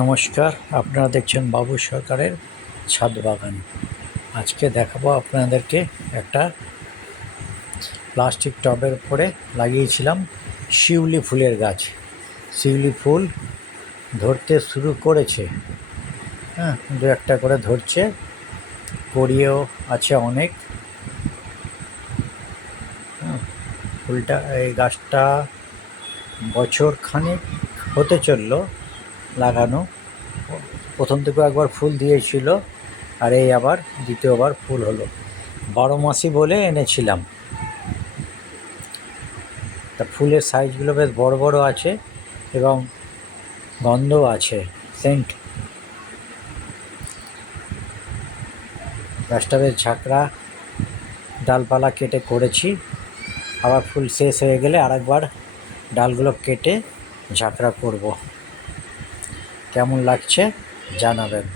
নমস্কার, আপনারা দেখছেন বাবু সরকারের ছাদ বাগান। আজকে দেখাবো আপনাদেরকে একটা প্লাস্টিক টবের উপরে লাগিয়েছিলাম শিউলি ফুলের গাছ। শিউলি ফুল ধরতে শুরু করেছে, দু একটা করে ধরছে, কড়িয়েও আছে অনেক। ফুলটা, এই গাছটা বছর খানেক হতে চললো লাগানো। প্রথম থেকে একবার ফুল দিয়েছিল, আর এই আবার দ্বিতীয়বার ফুল হলো। 12 মাসি বলে এনেছিলাম। তা ফুলের সাইজগুলো বেশ বড় বড় আছে এবং গন্ধও আছে, সেন্ট। গাছটা বেশ ঝাঁকড়া, ডালপালা কেটে করেছি। আবার ফুল শেষ হয়ে গেলে আরেকবার ডালগুলো কেটে ঝাঁকড়া করব। কেমন লাগছে জানাবেন।